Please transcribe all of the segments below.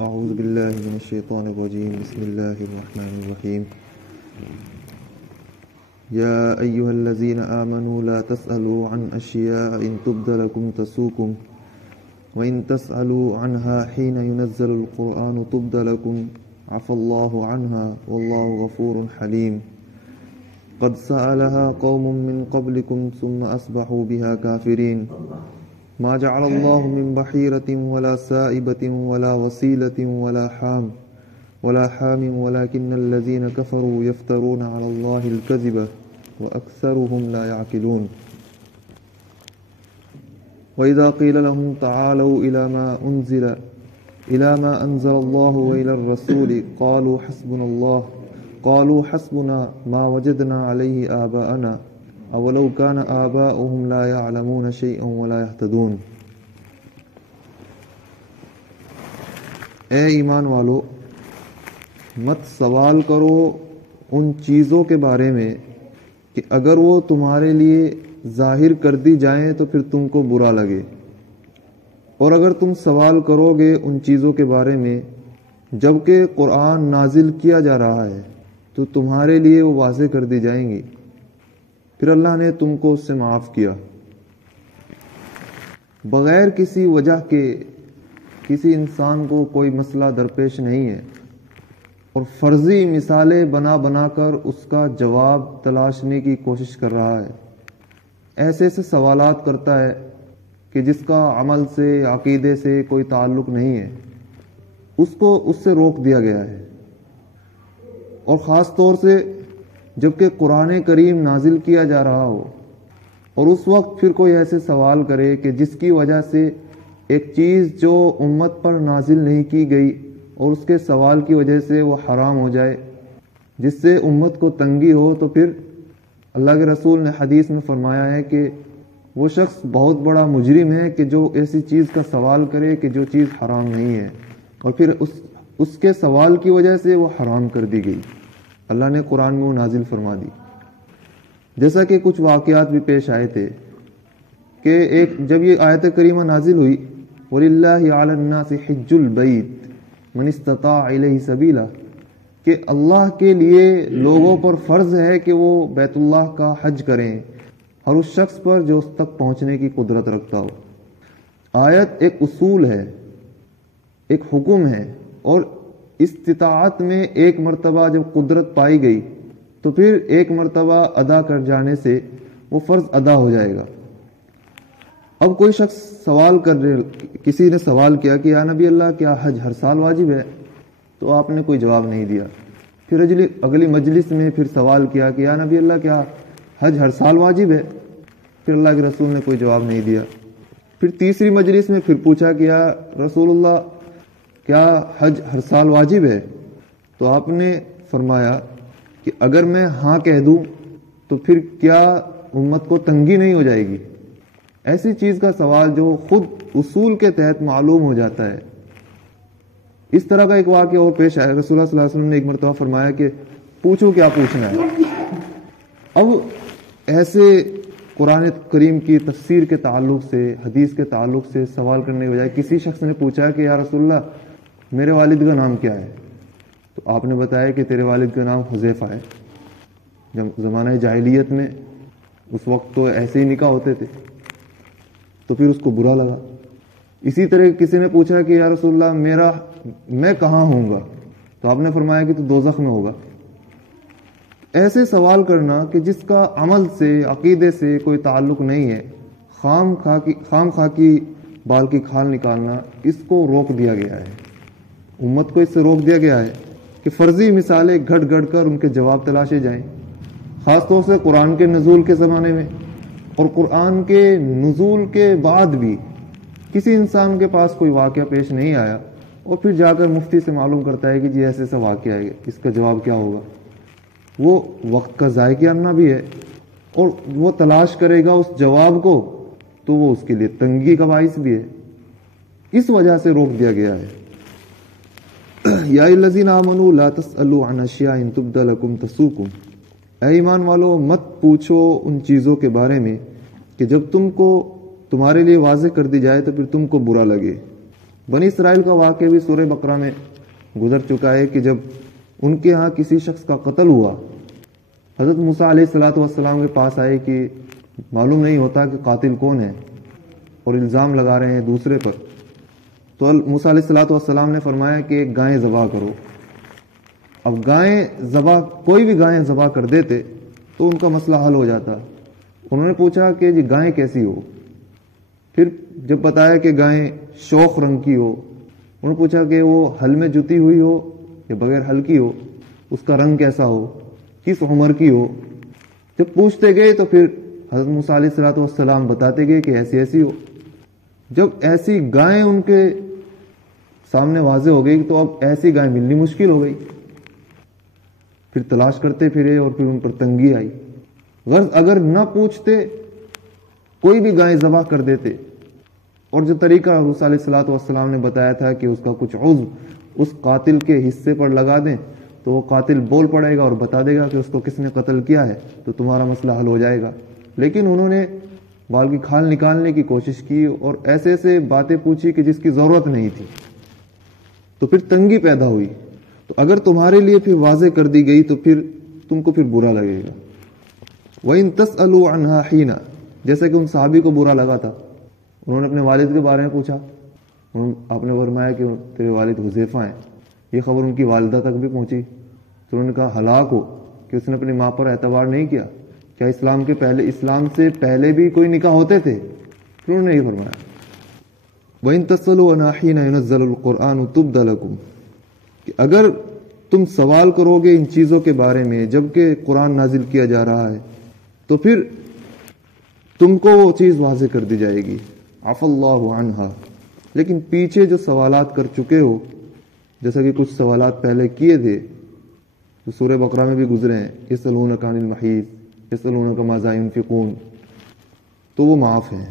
اعوذ باللہ من الشیطان الرجیم بسم اللہ الرحمن الرحیم یا ایہا الذین آمنوا لا تسألوا عن اشیاء ان تبد لکم تسوکم وان تسألوا عنها حین ينزل القرآن تبد لکم عفى الله عنها والله غفور حلیم قد سألها قوم من قبلكم ثم أصبحوا بها كافرين ما جعل الله من بحيرة ولا سائبة ولا وسيلة ولا حام ولكن الذين كفروا يفترون على الله الكذب وأكثرهم لا يعقلون وإذا قيل لهم تعالوا إلى ما أنزل الله وإلى الرسول قالوا حسبنا ما وجدنا عليه آباءنا اولو كان آباؤهم لا يعلمون شيئا ولا يهتدون۔ اے ایمان والو، مت سوال کرو ان چیزوں کے بارے میں کہ اگر وہ تمہارے لیے ظاہر کر دی جائیں تو پھر تم کو برا لگے، اور اگر تم سوال کرو گے ان چیزوں کے بارے میں جبکہ قرآن نازل کیا جا رہا ہے تو تمہارے لیے وہ واضح کر دی جائیں گی، پھر اللہ نے تم کو اس سے معاف کیا۔ بغیر کسی وجہ کے کسی انسان کو کوئی مسئلہ درپیش نہیں ہے، اور فرضی مثالیں بنا بنا کر اس کا جواب تلاشنے کی کوشش کر رہا ہے۔ ایسے ایسے سوالات کرتا ہے کہ جس کا عمل سے عقیدے سے کوئی تعلق نہیں ہے، اس کو اس سے روک دیا گیا ہے۔ اور خاص طور سے جبکہ قرآن کریم نازل کیا جا رہا ہو، اور اس وقت پھر کوئی ایسے سوال کرے کہ جس کی وجہ سے ایک چیز جو امت پر نازل نہیں کی گئی اور اس کے سوال کی وجہ سے وہ حرام ہو جائے، جس سے امت کو تنگی ہو، تو پھر اللہ کے رسول نے حدیث میں فرمایا ہے کہ وہ شخص بہت بڑا مجرم ہے کہ جو ایسی چیز کا سوال کرے کہ جو چیز حرام نہیں ہے، اور پھر اس کے سوال کی وجہ سے وہ حرام کر دی گئی۔ اللہ نے قرآن میں وہ نازل فرما دی۔ جیسا کہ کچھ واقعات بھی پیش آئے تھے کہ جب یہ آیت کریمہ نازل ہوئی وَلِلَّهِ عَلَى النَّاسِ حِجُّ الْبَيْتِ مَنِ اسْتَطَاعَ إِلَيْهِ سَبِيلًا، کہ اللہ کے لیے لوگوں پر فرض ہے کہ وہ بیت اللہ کا حج کریں، ہر اس شخص پر جو اس تک پہنچنے کی قدرت رکھتا ہو۔ آیت ایک اصول ہے، ایک حکم ہے، اور استطاعت میں ایک مرتبہ جب قدرت پائی گئی تو پھر ایک مرتبہ ادا کر جانے سے وہ فرض ادا ہو جائے گا۔ اب کوئی شخص کسی نے سوال کیا کہ یا نبی اللہ کیا حج ہر سال واجب ہے؟ تو آپ نے کوئی جواب نہیں دیا۔ پھر اگلی مجلس میں پھر سوال کیا کہ یا نبی اللہ کیا حج ہر سال واجب ہے؟ پھر اللہ کے رسول نے کوئی جواب نہیں دیا۔ پھر تیسری مجلس میں پھر پوچھا کہ یا رسول اللہ کیا حج ہر سال واجب ہے؟ تو آپ نے فرمایا کہ اگر میں ہاں کہہ دوں تو پھر کیا امت کو تنگی نہیں ہو جائے گی؟ ایسی چیز کا سوال جو خود اصول کے تحت معلوم ہو جاتا ہے۔ اس طرح کا ایک واقعہ اور پیش آیا، رسول اللہ صلی اللہ علیہ وسلم نے ایک مرتبہ فرمایا کہ پوچھو کیا پوچھنا ہے۔ اب ایسے قرآن کریم کی تفسیر کے تعلق سے، حدیث کے تعلق سے سوال کرنے کے بجائے کسی شخص نے پوچھا کہ یا رسول اللہ میرے والد کا نام کیا ہے؟ تو آپ نے بتایا کہ تیرے والد کا نام حذیفہ ہے۔ جب زمانہ جاہلیت میں اس وقت تو ایسے ہی نکاح ہوتے تھے، تو پھر اس کو برا لگا۔ اسی طرح کسی نے پوچھا کہ یا رسول اللہ میں کہاں ہوں گا؟ تو آپ نے فرمایا کہ تو دوزخ میں ہوگا۔ ایسے سوال کرنا کہ جس کا عمل سے، عقیدے سے کوئی تعلق نہیں ہے، خام خواہ کی بال کی کھال نکالنا، اس کو روک دیا گیا ہے۔ امت کو اس سے روک دیا گیا ہے کہ فرضی مثالیں گھڑ گھڑ کر ان کے جواب تلاشے جائیں، خاص طور سے قرآن کے نزول کے زمانے میں، اور قرآن کے نزول کے بعد بھی کسی انسان کے پاس کوئی واقعہ پیش نہیں آیا اور پھر جا کر مفتی سے معلوم کرتا ہے کہ جی ایسے ایسا واقعہ ہے، اس کا جواب کیا ہوگا۔ وہ وقت کا ضائع کرنا بھی ہے، اور وہ تلاش کرے گا اس جواب کو تو وہ اس کے لیے تنگی کا باعث بھی ہے۔ اس وجہ سے روک دیا گیا ہے۔ یا الذین آمنوا لا تسألوا عن اشیاء ان تبد لکم تسؤکم، اے ایمان والو مت پوچھو ان چیزوں کے بارے میں کہ جب تمہارے لیے واضح کر دی جائے تو پھر تم کو برا لگے۔ بنی اسرائیل کا واقعہ بھی سورہ بقرہ میں گزر چکا ہے کہ جب ان کے ہاں کسی شخص کا قتل ہوا، حضرت موسیٰ علیہ الصلوۃ والسلام کے پاس آئے کہ معلوم نہیں ہوتا کہ قاتل کون ہے اور الزام لگا رہے ہیں دوسرے پر. تو موسیٰ علیہ الصلوۃ والسلام نے فرمایا کہ ایک گائے ذبح کرو. اب کوئی بھی گائے ذبح کر دیتے تو ان کا مسئلہ حل ہو جاتا. انہوں نے پوچھا کہ جی گائے کیسی ہو؟ پھر جب بتایا کہ گائے شوخ رنگ کی ہو، انہوں نے پوچھا کہ وہ ہل میں جتی ہوئی ہو یا بغیر ہل کی ہو، اس کا رنگ کیسا ہو، کس عمر کی ہو. جب پوچھتے گئے تو پھر حضرت موسیٰ علیہ الصلوۃ والسلام بتاتے گئے کہ ایسی ایسی ہو. جب ایسی گائیں ان کے سامنے واضح ہو گئی تو اب ایسی گائے ملنی مشکل ہو گئی. پھر تلاش کرتے پھرے اور پھر ان پر تنگی آئی. غرض اگر نہ پوچھتے کوئی بھی گائے ذبح کر دیتے، اور جو طریقہ موسیٰ علیہ الصلوۃ والسلام نے بتایا تھا کہ اس کا کچھ عضو اس قاتل کے حصے پر لگا دیں تو وہ قاتل بول پڑے گا اور بتا دے گا کہ اس کو کس نے قتل کیا ہے، تو تمہارا مسئلہ حل ہو جائے گا. لیکن انہوں نے بال کی کھال نکالنے کی کوشش کی اور ایسے ایسے باتیں پوچھی کہ جس کی ضرورت نہیں تھی، تو پھر تنگی پیدا ہوئی. تو اگر تمہارے لیے پھر واضح کر دی گئی تو پھر تم کو پھر برا لگے گا. وَإِن تَسْأَلُوا عَنْهَا حِينَ، جیسا کہ ان صحابی کو برا لگا تھا، انہوں نے اپنے والد کے بارے میں پوچھا. آپ نے فرمایا کہ تیرے والد حذیفہ ہیں. یہ خبر ان کی والدہ تک بھی پہنچی تو انہوں نے کہا ہلاک ہو کہ اس نے اپنی ماں پر اعتبار نہیں کیا. کیا اسلام سے پہلے بھی کوئی نکاح ہوتے تھے؟ پھر انہوں نے یہ فرمایا وَإِن تَسْأَلُوا عَنْهَا حِينَ يُنَزَّلُ الْقُرْآنُ تُبْدَ لَكُمْ، کہ اگر تم سوال کرو گے ان چیزوں کے بارے میں جبکہ قرآن نازل کیا جا رہا ہے تو پھر تم کو وہ چیز واضح کر دی جائے گی. عَفَا اللَّهُ عَنْهَا، لیکن پیچھے جو سوالات کر چکے ہو، جیسا کہ کچھ سوالات پہلے کیے تھے جو سورہ بقرہ میں بھی گزرے ہیں، يَسْأَلُونَكَ عَنِ الْمَحِيضِ يَسْأَلُونَكَ مَاذَا يُنْفِقُونَ، تو وہ معاف ہیں.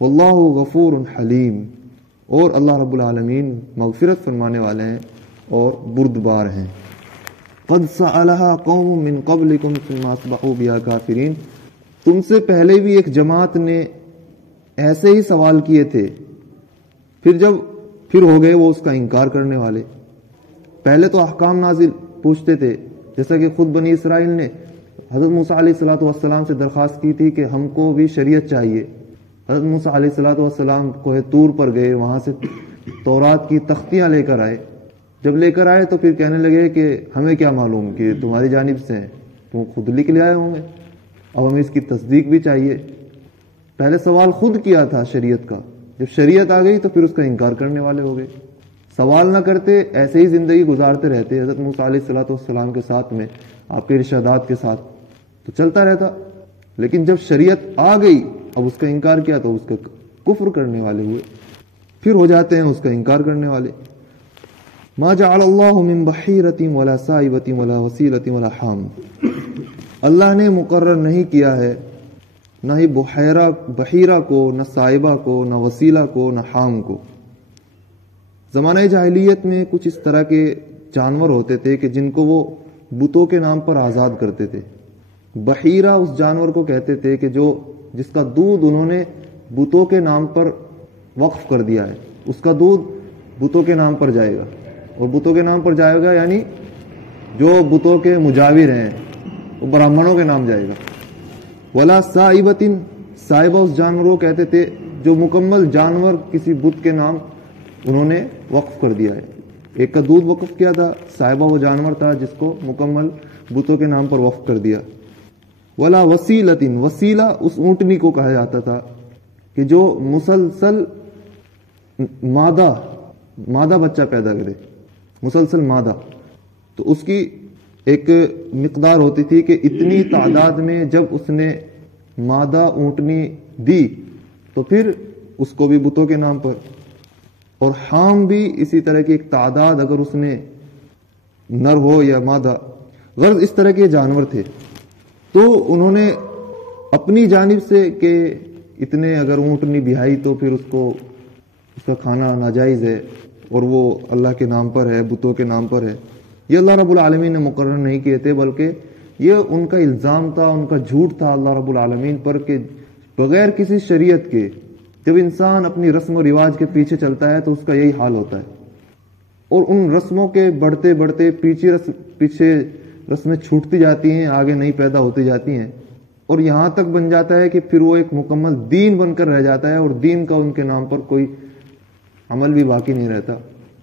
وَاللَّهُ غَفُورٌ حَلِيمٌ، اور اللہ رب العالمین مغفرت فرمانے والے ہیں اور بردبار ہیں. قَدْ سَأَلَهَا قَوْمٌ مِّن قَبْلِكُمْ ثُمَّ أَصْبَحُوا بِهَا كَافِرِينَ، تم سے پہلے بھی ایک جماعت نے ایسے ہی سوال کیے تھے، پھر ہو گئے وہ اس کا انکار کرنے والے. پہلے تو احکام نازل پوچھتے تھے، جیسا کہ خود بنی اسرائیل نے حضرت موسیٰ علیہ الصلوۃ والسلام سے درخواست کی تھی کہ ہم کو بھی شریعت چاہیے. حضرت موسیٰ علیہ الصلوۃ والسلام کوہ طور پر گئے، وہاں سے تورات کی تختیاں لے کر آئے. جب لے کر آئے تو پھر کہنے لگے کہ ہمیں کیا معلوم کہ تمہاری جانب سے ہیں، تم خود لکھ لے آئے ہوں گے، اب ہمیں اس کی تصدیق بھی چاہیے. پہلے سوال خود کیا تھا شریعت کا، جب شریعت آ گئی تو پھر اس کا انکار کرنے والے ہو گئے. سوال نہ کرتے، ایسے ہی زندگی گزارتے رہتے حضرت موسیٰ علیہ الصلوۃ والسلام کے ساتھ میں، آپ کے ارشادات کے ساتھ تو چلتا رہتا. لیکن جب شریعت آ گئی، اب اس کا انکار کیا تو اس کا کفر کرنے والے ہوئے، پھر ہو جاتے ہیں اس کا انکار کرنے والے. ما جعل اللہ من بحیرۃ ولا سائبۃ ولا وسیلۃ ولا حام، اللہ نے مقرر نہیں کیا ہے نہ ہی بحیرہ کو، نہ سائبہ کو، نہ وسیلہ کو، نہ حام کو. زمانہ جاہلیت میں کچھ اس طرح کے جانور ہوتے تھے کہ جن کو وہ بتوں کے نام پر آزاد کرتے تھے. بحیرہ اس جانور کو کہتے تھے کہ جس کا دودھ انہوں نے بتوں کے نام پر وقف کر دیا ہے، اس کا دودھ بتوں کے نام پر جائے گا. اور بتوں کے نام پر جائے گا یعنی جو بتوں کے مجاور ہیں وہ برہمنوں کے نام جائے گا. ولا سائبتن، سائبہ اس جانور کو کہتے تھے جو مکمل جانور کسی بت کے نام انہوں نے وقف کر دیا ہے. ایک کا دودھ وقف کیا تھا، سائبہ وہ جانور تھا جس کو مکمل بتوں کے نام پر وقف کر دیا. ولا وسیلتن، وسیلہ اس اونٹنی کو کہا جاتا تھا کہ جو مسلسل مادہ بچہ پیدا کرے، مسلسل مادہ. تو اس کی ایک مقدار ہوتی تھی کہ اتنی تعداد میں جب اس نے مادہ اونٹنی دی تو پھر اس کو بھی بتوں کے نام پر. اور حام بھی اسی طرح کی ایک تعداد اگر اس نے نر ہو یا مادہ، غرض اس طرح کے جانور تھے. تو انہوں نے اپنی جانب سے کہ اتنے اگر اونٹنی بہائی تو پھر اس کا کھانا ناجائز ہے اور وہ اللہ کے نام پر ہے، بتوں کے نام پر ہے. یہ اللہ رب العالمین نے مقرر نہیں کیے تھے، بلکہ یہ ان کا الزام تھا، ان کا جھوٹ تھا اللہ رب العالمین پر کہ بغیر کسی شریعت کے جب انسان اپنی رسم و رواج کے پیچھے چلتا ہے تو اس کا یہی حال ہوتا ہے، اور ان رسموں کے بڑھتے بڑھتے پیچھے رسمیں چھوٹتی جاتی ہیں، آگے نئی پیدا ہوتی جاتی ہیں، اور یہاں تک بن جاتا ہے کہ پھر وہ ایک مکمل دین بن کر رہ جاتا ہے، اور دین کا ان کے نام پر کوئی عمل بھی باقی نہیں رہتا۔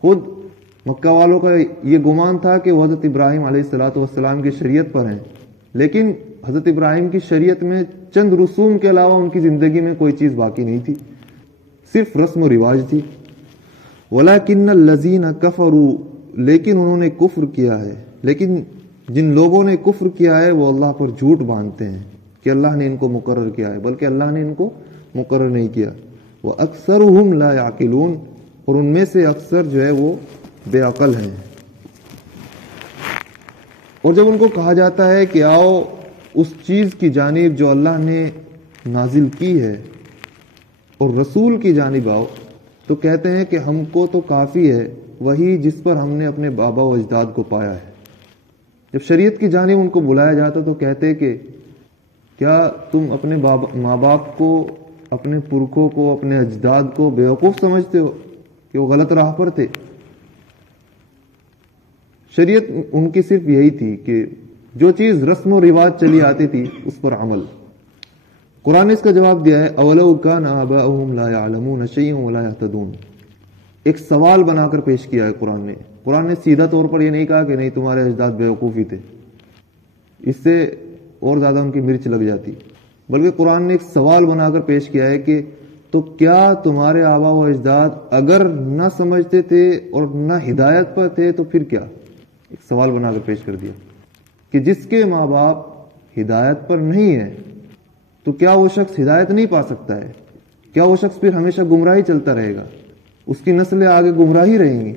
خود مکہ والوں کا یہ گمان تھا کہ وہ حضرت ابراہیم علیہ الصلوۃ والسلام کی شریعت پر ہیں، لیکن حضرت ابراہیم کی شریعت میں چند رسوم کے علاوہ ان کی زندگی میں کوئی چیز باقی نہیں تھی، صرف رسم و رواج تھی۔ وَلَكِنَّ الَّذِينَ كَفَرُوا، لیکن انہوں نے کفر کیا ہے، لیکن جن لوگوں نے کفر کیا ہے وہ اللہ پر جھوٹ باندھتے ہیں کہ اللہ نے ان کو مقرر کیا ہے، بلکہ اللہ نے ان کو مقرر نہیں کیا۔ وَأَكْثَرُهُمْ لَا يَعْقِلُونَ، اور ان میں سے اکثر جو ہے وہ بے عقل ہیں۔ اور جب ان کو کہا جاتا ہے کہ آؤ اس چیز کی جانب جو اللہ نے نازل کی ہے اور رسول کی جانب آؤ، تو کہتے ہیں کہ ہم کو تو کافی ہے وہی جس پر ہم نے اپنے بابا و اجداد کو پایا ہے۔ جب شریعت کی جانب ان کو بلایا جاتا تو کہتے کہ کیا تم اپنے ماں باپ کو، اپنے پرکھوں کو، اپنے اجداد کو بیوقوف سمجھتے ہو کہ وہ غلط راہ پر تھے؟ شریعت ان کی صرف یہی تھی کہ جو چیز رسم و رواج چلی آتی تھی اس پر عمل۔ قرآن نے اس کا جواب دیا ہے اولو کان آباؤہم لا یعلمون شیئا ولا یہتدون۔ ایک سوال بنا کر پیش کیا ہے قرآن نے سیدھا طور پر یہ نہیں کہا کہ نہیں تمہارے اجداد بیوقوف ہی تھے، اس سے اور زیادہ ان کی مرچ لگ جاتی، بلکہ قرآن نے ایک سوال بنا کر پیش کیا ہے کہ تو کیا تمہارے آبا و اجداد اگر نہ سمجھتے تھے اور نہ ہدایت پر تھے تو پھر کیا؟ ایک سوال بنا کر پیش کر دیا کہ جس کے ماں باپ ہدایت پر نہیں ہے تو کیا وہ شخص ہدایت نہیں پا سکتا ہے؟ کیا وہ شخص پھر ہمیشہ گمراہی چلتا رہے گا؟ اس کی نسلیں آگے گمراہی رہیں گی؟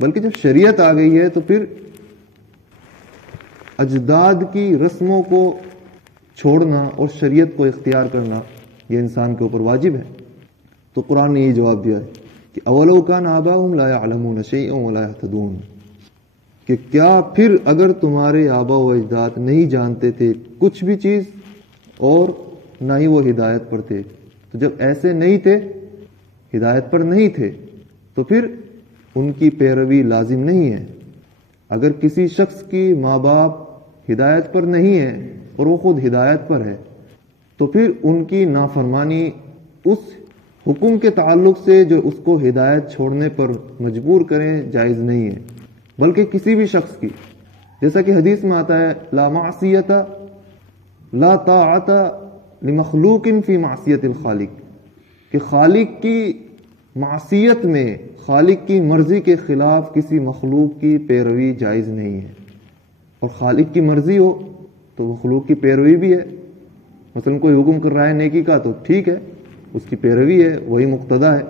بلکہ جب شریعت آ گئی ہے تو پھر اجداد کی رسموں کو چھوڑنا اور شریعت کو اختیار کرنا یہ انسان کے اوپر واجب ہے۔ تو قرآن نے یہ جواب دیا ہے کہ اولو کان آباؤہم لا یعلمون شیئا ولا یہتدون، کہ کیا پھر اگر تمہارے آبا و اجداد نہیں جانتے تھے کچھ بھی چیز اور نہ ہی وہ ہدایت پر تھے، تو جب ایسے نہیں تھے، ہدایت پر نہیں تھے، تو پھر ان کی پیروی لازم نہیں ہے۔ اگر کسی شخص کی ماں باپ ہدایت پر نہیں ہے اور وہ خود ہدایت پر ہے تو پھر ان کی نافرمانی اس حکم کے تعلق سے جو اس کو ہدایت چھوڑنے پر مجبور کریں جائز نہیں ہے، بلکہ کسی بھی شخص کی، جیسا کہ حدیث میں آتا ہے لا معصیت لا طاعت لمخلوق فی معصیت الخالق، کہ خالق کی معصیت میں خالق کی مرضی کے خلاف کسی مخلوق کی پیروی جائز نہیں ہے، اور خالق کی مرضی ہو تو مخلوق کی پیروی بھی ہے۔ مثلا کوئی حکم کر رہا ہے نیکی کا تو ٹھیک ہے، اس کی پیروی ہے، وہی مقتدا ہے۔